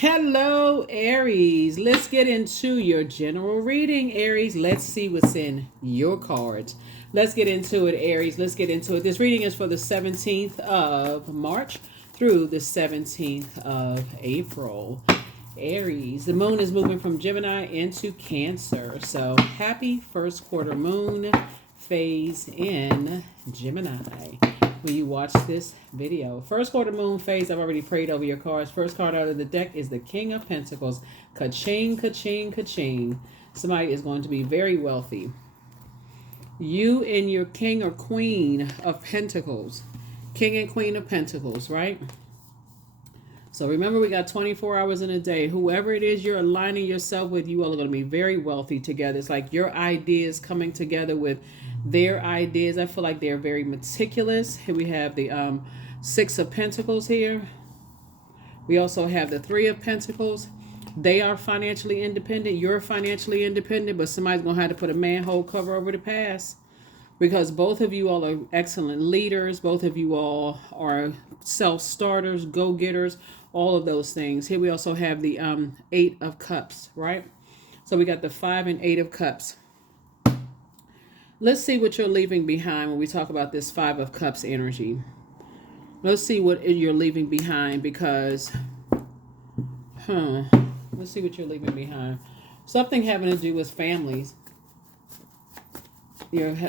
Hello, Aries. Let's get into your general reading, Aries. Let's see what's in your cards. Let's get into it, Aries. Let's get into it. This reading is for the 17th of March through the 17th of April. Aries, the moon is moving from Gemini into Cancer. So happy first quarter moon phase in Gemini when you watch this video. First quarter moon phase, I've already prayed over your cards. First card out of the deck is the King of Pentacles. Ka-ching, ka-ching, ka-ching. Somebody is going to be very wealthy. You and your King or Queen of Pentacles. King and Queen of Pentacles, right? So remember, we got 24 hours in a day. Whoever it is you're aligning yourself with, you all are going to be very wealthy together. It's like your ideas coming together with their ideas. I feel like they're very meticulous. Here we have the Six of Pentacles here. We also have the Three of Pentacles. They are financially independent. You're financially independent, but somebody's going to have to put a manhole cover over the past. Because both of you all are excellent leaders. Both of you all are self-starters, go-getters, all of those things. Here we also have the Eight of Cups, right? So we got the 5 and 8 of Cups. Let's see what you're leaving behind when we talk about this 5 of Cups energy. Let's see what you're leaving behind because, let's see what you're leaving behind. Something having to do with families.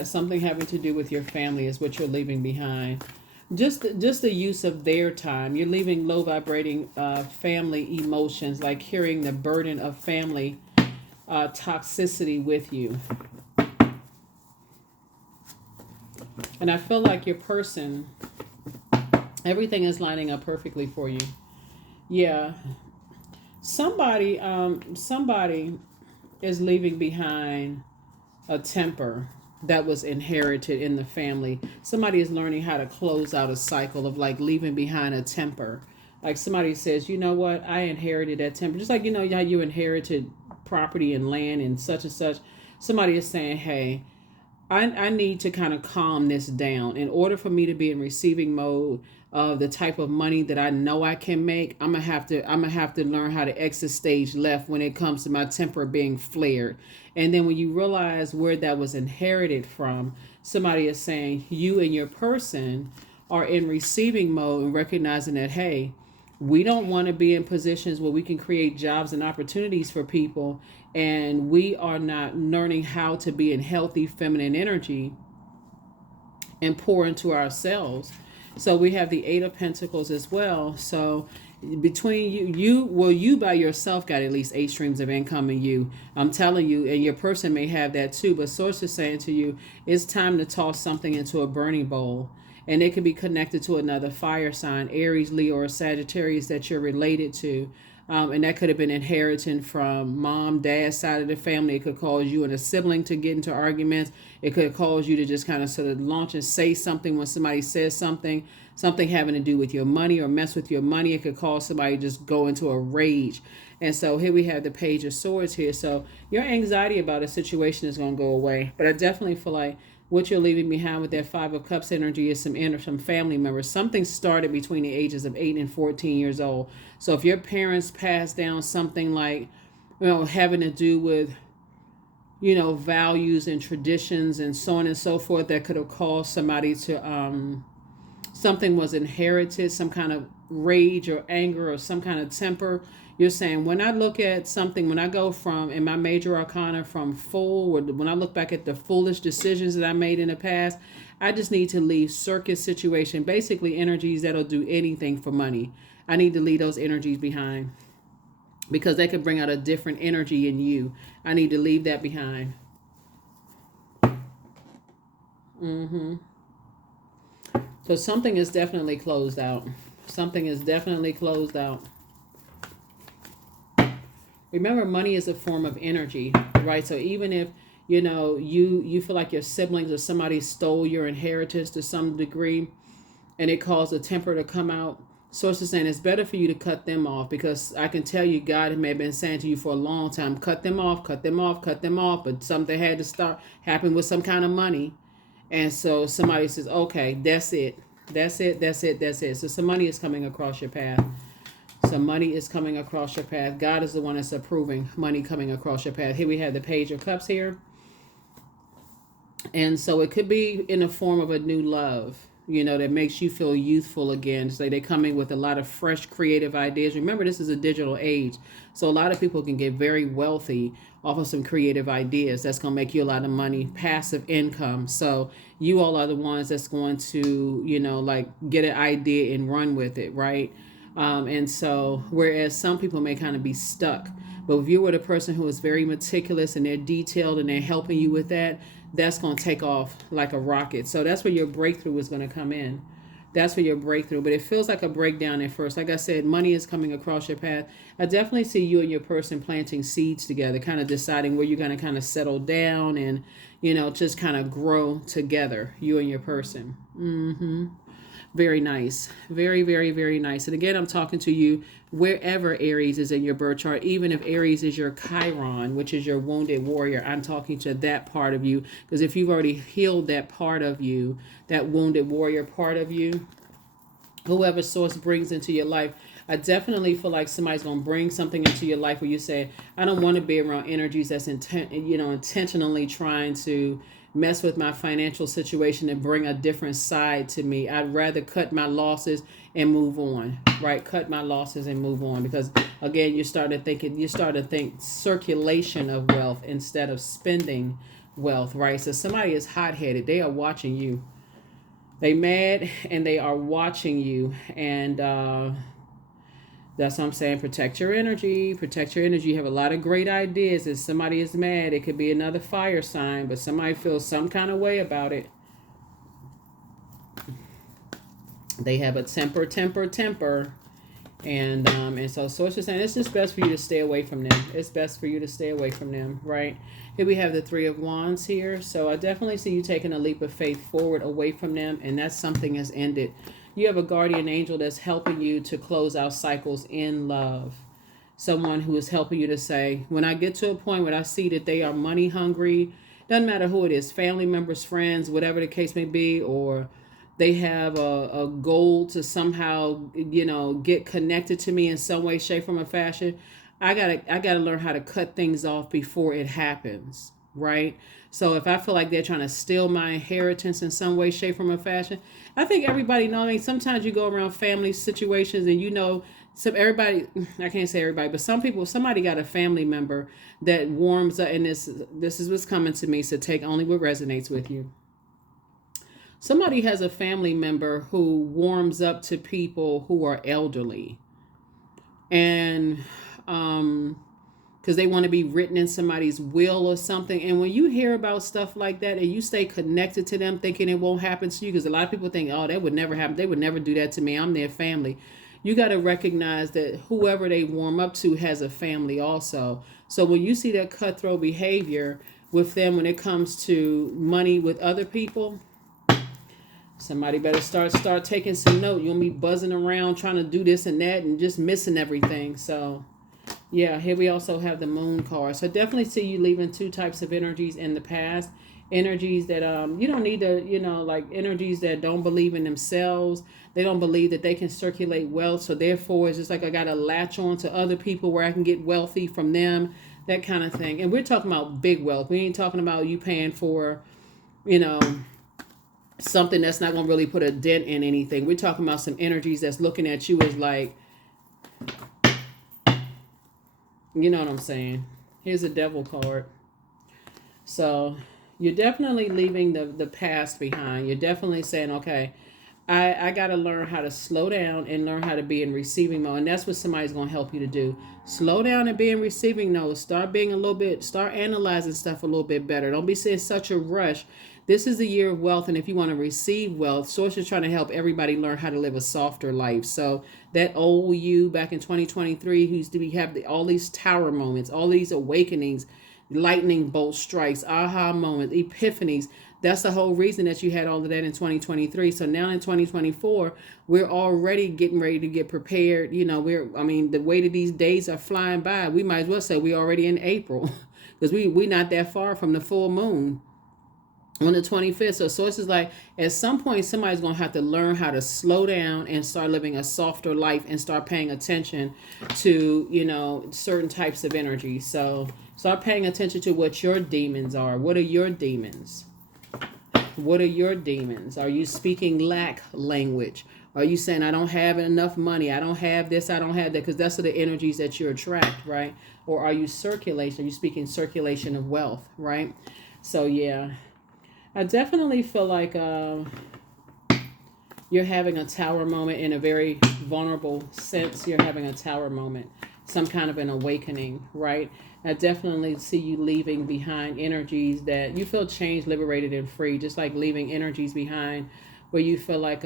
Something having to do with your family is what you're leaving behind. Just the use of their time. You're leaving low vibrating family emotions, like carrying the burden of family toxicity with you. And I feel like your person, everything is lining up perfectly for you. Yeah. Somebody is leaving behind a temper that was inherited in the family. Somebody is learning how to close out a cycle of like leaving behind a temper. Like somebody says, you know what, I inherited that temper. Just like, you know, how you inherited property and land and such and such. Somebody is saying, hey, I need to kind of calm this down. In order for me to be in receiving mode of the type of money that I know I can make, I'm gonna have to learn how to exit stage left when it comes to my temper being flared. And then when you realize where that was inherited from, somebody is saying you and your person are in receiving mode and recognizing that, hey, we don't want to be in positions where we can create jobs and opportunities for people, and we are not learning how to be in healthy feminine energy and pour into ourselves. So we have the Eight of Pentacles as well. So between you by yourself got at least 8 streams of income in you. I'm telling you, and your person may have that too, but source is saying to you, it's time to toss something into a burning bowl. And it could be connected to another fire sign, Aries, Leo, or Sagittarius that you're related to. And that could have been inherited from mom, dad's side of the family. It could cause you and a sibling to get into arguments. It could cause you to just kind of sort of launch and say something when somebody says something having to do with your money or mess with your money. It could cause somebody to just go into a rage. And so here we have the Page of Swords here. So your anxiety about a situation is going to go away. But I definitely feel like what you're leaving behind with that 5 of Cups energy is some family members. Something started between the ages of 8 and 14 years old. So if your parents passed down something like, you know, having to do with, you know, values and traditions and so on and so forth, that could have caused somebody to, something was inherited, some kind of rage or anger or some kind of temper. You're saying, when I look at something, when I go from, in my major arcana, from full, or when I look back at the foolish decisions that I made in the past, I just need to leave circus situation, basically energies that'll do anything for money. I need to leave those energies behind because they could bring out a different energy in you. I need to leave that behind. So something is definitely closed out. Something is definitely closed out. Remember, money is a form of energy, right? So even if, you know, you feel like your siblings or somebody stole your inheritance to some degree and it caused a temper to come out, source is saying it's better for you to cut them off, because I can tell you God may have been saying to you for a long time, cut them off, cut them off, cut them off. But something had to happen with some kind of money. And so somebody says, okay, that's it. That's it. So some money is coming across your path. So money is coming across your path. God is the one that's approving money coming across your path. Here we have the Page of Cups here. And so it could be in the form of a new love, that makes you feel youthful again. It's like they're coming with a lot of fresh creative ideas. Remember, this is a digital age. So a lot of people can get very wealthy off of some creative ideas. That's going to make you a lot of money, passive income. So you all are the ones that's going to, like get an idea and run with it, right? And so whereas some people may kind of be stuck. But if you were the person who is very meticulous and they're detailed and they're helping you with that, that's going to take off like a rocket. So that's where your breakthrough is going to come in. That's where your breakthrough. But it feels like a breakdown at first. Like I said, money is coming across your path. I definitely see you and your person planting seeds together, kind of deciding where you're going to kind of settle down and, just kind of grow together, you and your person. Very nice. Very, very, very nice. And again, I'm talking to you wherever Aries is in your birth chart, even if Aries is your Chiron, which is your wounded warrior. I'm talking to that part of you, because if you've already healed that part of you, that wounded warrior part of you, whoever source brings into your life, I definitely feel like somebody's going to bring something into your life where you say, I don't want to be around energies that's intentionally trying to mess with my financial situation and bring a different side to me. I'd rather cut my losses and move on, right? Cut my losses and move on, because again, you start to think circulation of wealth instead of spending wealth, right? So somebody is hot-headed. They are watching you. They mad and they are watching you. And that's what I'm saying. Protect your energy. Protect your energy. You have a lot of great ideas. If somebody is mad, it could be another fire sign, but somebody feels some kind of way about it. They have a temper. And so sources saying it's just best for you to stay away from them. It's best for you to stay away from them, right? Here we have the Three of Wands here. So I definitely see you taking a leap of faith forward away from them, and that something has ended. You have a guardian angel that's helping you to close out cycles in love. Someone who is helping you to say, when I get to a point where I see that they are money hungry, doesn't matter who it is, family members, friends, whatever the case may be, or they have a goal to somehow, get connected to me in some way, shape, form, or fashion. I gotta learn how to cut things off before it happens, right? So if I feel like they're trying to steal my inheritance in some way, shape, form, or fashion, I think everybody knows. I mean, sometimes you go around family situations and everybody, I can't say everybody, but somebody got a family member that warms up, and this is what's coming to me, so take only what resonates with you. Somebody has a family member who warms up to people who are elderly, and because they want to be written in somebody's will or something. And when you hear about stuff like that and you stay connected to them thinking it won't happen to you, because a lot of people think, oh, that would never happen. They would never do that to me. I'm their family. You got to recognize that whoever they warm up to has a family also. So when you see that cutthroat behavior with them when it comes to money with other people, somebody better start taking some note. You'll be buzzing around trying to do this and that and just missing everything. So yeah, here we also have the Moon card. So definitely see you leaving two types of energies in the past. Energies that you don't need to, like energies that don't believe in themselves. They don't believe that they can circulate wealth. So therefore, it's just like I got to latch on to other people where I can get wealthy from them, that kind of thing. And we're talking about big wealth. We ain't talking about you paying for, something that's not going to really put a dent in anything. We're talking about some energies that's looking at you as like, you know what I'm saying? Here's a Devil card. So you're definitely leaving the past behind. You're definitely saying, okay, I got to learn how to slow down and learn how to be in receiving mode. And that's what somebody's going to help you to do. Slow down and be in receiving mode. Start analyzing stuff a little bit better. Don't be in such a rush. This is the year of wealth, and if you want to receive wealth, Source is trying to help everybody learn how to live a softer life. So that old you back in 2023 who used to have all these tower moments, all these awakenings, lightning bolt strikes, aha moments, epiphanies, that's the whole reason that you had all of that in 2023. So now in 2024, we're already getting ready to get prepared. The way that these days are flying by, we might as well say we're already in April because we not that far from the full moon. on the 25th. So source is like, at some point somebody's going to have to learn how to slow down and start living a softer life and start paying attention to, certain types of energy. So start paying attention to what your demons are. What are your demons? What are your demons? Are you speaking lack language? Are you saying, I don't have enough money, I don't have this, I don't have that? Because that's the energies that you attract, right? Or are you circulation? Are you speaking circulation of wealth, right? So yeah, I definitely feel like you're having a tower moment in a very vulnerable sense. You're having a tower moment, some kind of an awakening, right? I definitely see you leaving behind energies that you feel changed, liberated, and free, just like leaving energies behind where you feel like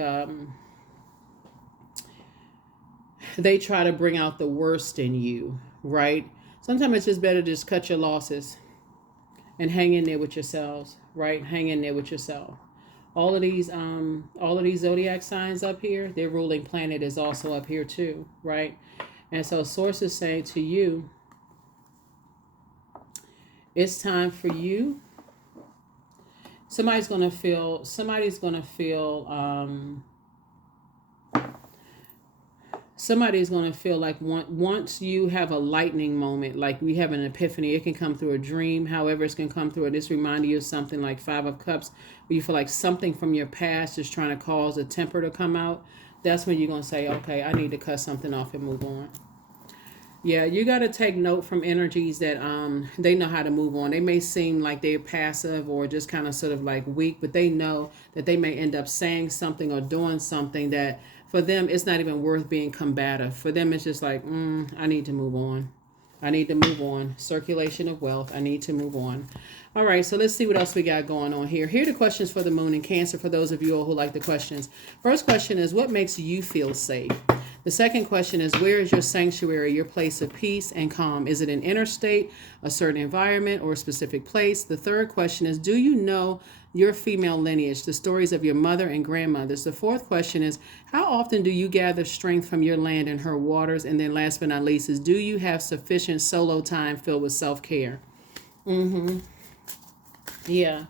they try to bring out the worst in you, right? Sometimes it's just better to just cut your losses and hang in there with yourselves, right? Hang in there with yourself. All of these zodiac signs up here, their ruling planet is also up here too, right? And so source is saying to you, it's time for you. Somebody's gonna feel like once you have a lightning moment, like we have an epiphany, it can come through a dream, however it's going to come through, this remind you of something like Five of Cups, where you feel like something from your past is trying to cause a temper to come out. That's when you're going to say, okay, I need to cut something off and move on. Yeah, you got to take note from energies that they know how to move on. They may seem like they're passive or just kind of sort of like weak, but they know that they may end up saying something or doing something that for them it's not even worth being combative. For them it's just like, I need to move on. I need to move on. Circulation of wealth. I need to move on. All right, so let's see what else we got going on here. Here are the questions for the moon and Cancer for those of you all who like the questions. First question is, what makes you feel safe? The second question is, where is your sanctuary, your place of peace and calm? Is it an inner state, a certain environment, or a specific place? The third question is, do you know your female lineage, the stories of your mother and grandmothers? The fourth question is, how often do you gather strength from your land and her waters? And then last but not least is, do you have sufficient solo time filled with self-care? Yeah.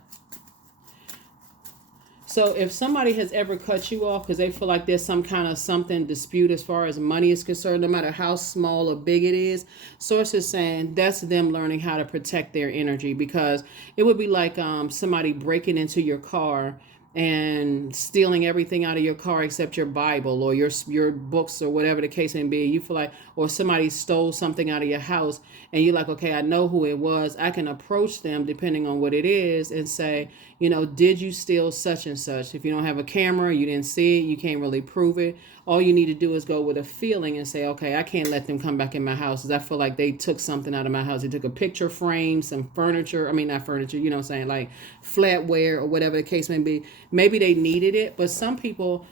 So if somebody has ever cut you off because they feel like there's some kind of something dispute as far as money is concerned, no matter how small or big it is, source is saying that's them learning how to protect their energy, because it would be like somebody breaking into your car and stealing everything out of your car except your Bible or your books or whatever the case may be. You feel like, or somebody stole something out of your house and you're like, okay, I know who it was. I can approach them depending on what it is and say, did you steal such and such? If you don't have a camera, you didn't see it, you can't really prove it. All you need to do is go with a feeling and say, okay, I can't let them come back in my house because I feel like they took something out of my house. They took a picture frame, some furniture. I mean, not furniture, you know what I'm saying? Like flatware or whatever the case may be. Maybe they needed it, but some people,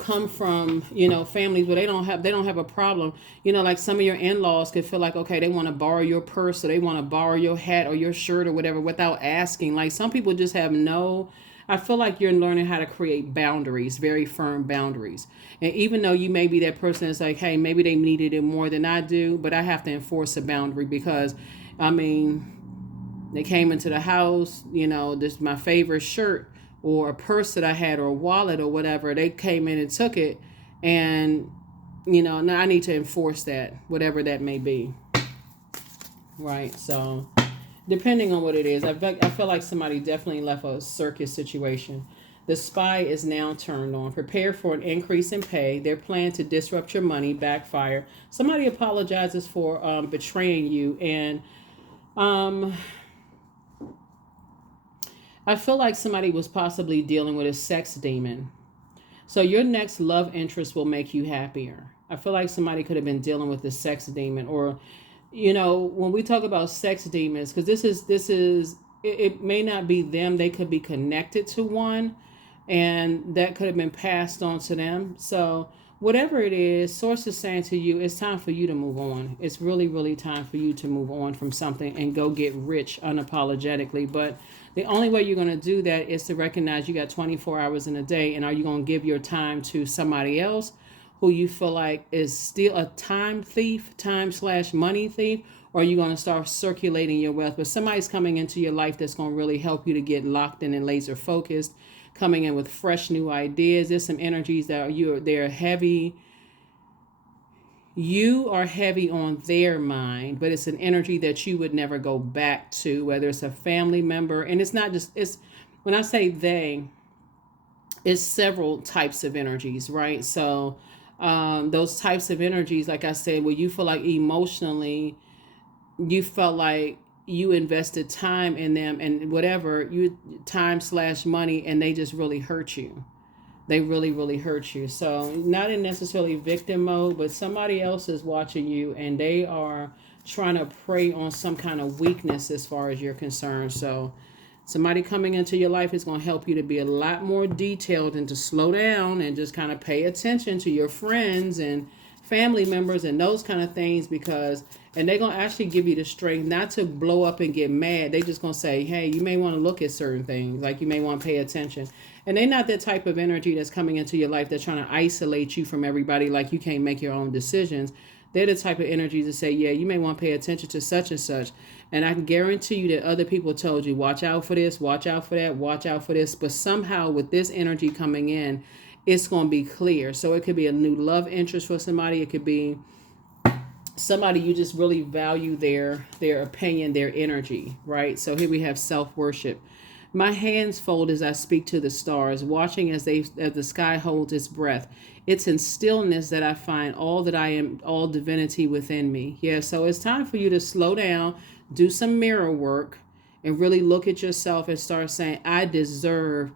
come from, families where they don't have a problem. Like some of your in-laws could feel like, okay, they want to borrow your purse or they want to borrow your hat or your shirt or whatever without asking. Like some people just have I feel like you're learning how to create boundaries, very firm boundaries. And even though you may be that person that's like, hey, maybe they needed it more than I do, but I have to enforce a boundary because, they came into the house, this is my favorite shirt or a purse that I had or a wallet or whatever. They came in and took it. And, now I need to enforce that, whatever that may be. Right. So depending on what it is, I feel like somebody definitely left a circus situation. The spy is now turned on. Prepare for an increase in pay. Their plan to disrupt your money backfire. Somebody apologizes for betraying you. And I feel like somebody was possibly dealing with a sex demon. So your next love interest will make you happier. I feel like somebody could have been dealing with a sex demon, or, when we talk about sex demons, because it may not be them. They could be connected to one, and that could have been passed on to them. So whatever it is, source is saying to you, it's time for you to move on. It's really, really time for you to move on from something and go get rich unapologetically. But the only way you're going to do that is to recognize you got 24 hours in a day. And are you going to give your time to somebody else? who you feel like is still a time thief, time/money thief, or are you going to start circulating your wealth? But somebody's coming into your life that's going to really help you to get locked in and laser focused, coming in with fresh new ideas. There's some energies that they're heavy. You are heavy on their mind, but it's an energy that you would never go back to, whether it's a family member. And it's not just, it's, when I say they, it's several types of energies, right? So those types of energies, like I said, where you feel like emotionally, you felt like you invested time in them and whatever, you time/money, and they just really hurt you. They really, really hurt you. So not in necessarily victim mode, but somebody else is watching you and they are trying to prey on some kind of weakness as far as you're concerned. So somebody coming into your life is going to help you to be a lot more detailed and to slow down and just kind of pay attention to your friends and family members and those kind of things, because and they're going to actually give you the strength not to blow up and get mad. They just going to say, hey, you may want to look at certain things, like you may want to pay attention. And they're not that type of energy that's coming into your life that's trying to isolate you from everybody, like you can't make your own decisions. They're the type of energy to say, yeah, you may want to pay attention to such and such. And I can guarantee you that other people told you, watch out for this, watch out for that, watch out for this. But somehow with this energy coming in, it's going to be clear. So it could be a new love interest for somebody. It could be somebody you just really value their opinion, their energy, right? So here we have self-worship. My hands fold as I speak to the stars, watching as the sky holds its breath. It's in stillness that I find all that I am, all divinity within me. Yeah, so it's time for you to slow down, do some mirror work, and really look at yourself and start saying, I deserve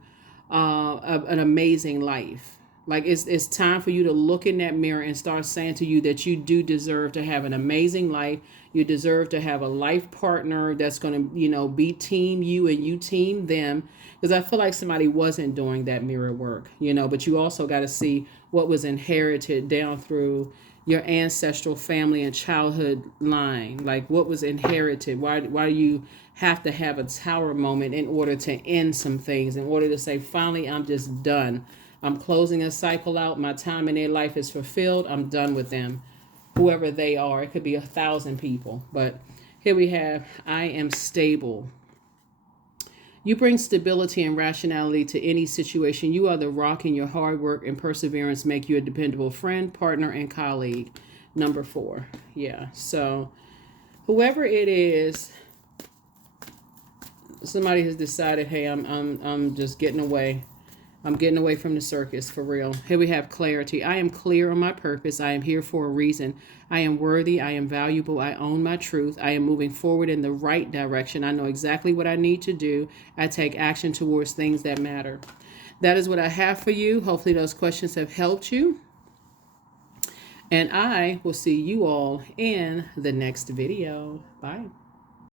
an amazing life. Like it's time for you to look in that mirror and start saying to you that you do deserve to have an amazing life. You deserve to have a life partner that's going to, be team you and you team them. Because I feel like somebody wasn't doing that mirror work, but you also got to see what was inherited down through your ancestral family and childhood line. Like what was inherited? Why do you have to have a tower moment in order to end some things, in order to say, finally, I'm just done. I'm closing a cycle out. My time in their life is fulfilled. I'm done with them, whoever they are. It could be 1,000 people. But here we have, I am stable. You bring stability and rationality to any situation. You are the rock, and your hard work and perseverance make you a dependable friend, partner, and colleague. Number 4. Yeah. So whoever it is, somebody has decided, hey, I'm just getting away. I'm getting away from the circus, for real. Here we have clarity. I am clear on my purpose. I am here for a reason. I am worthy. I am valuable. I own my truth. I am moving forward in the right direction. I know exactly what I need to do. I take action towards things that matter. That is what I have for you. Hopefully those questions have helped you. And I will see you all in the next video. Bye.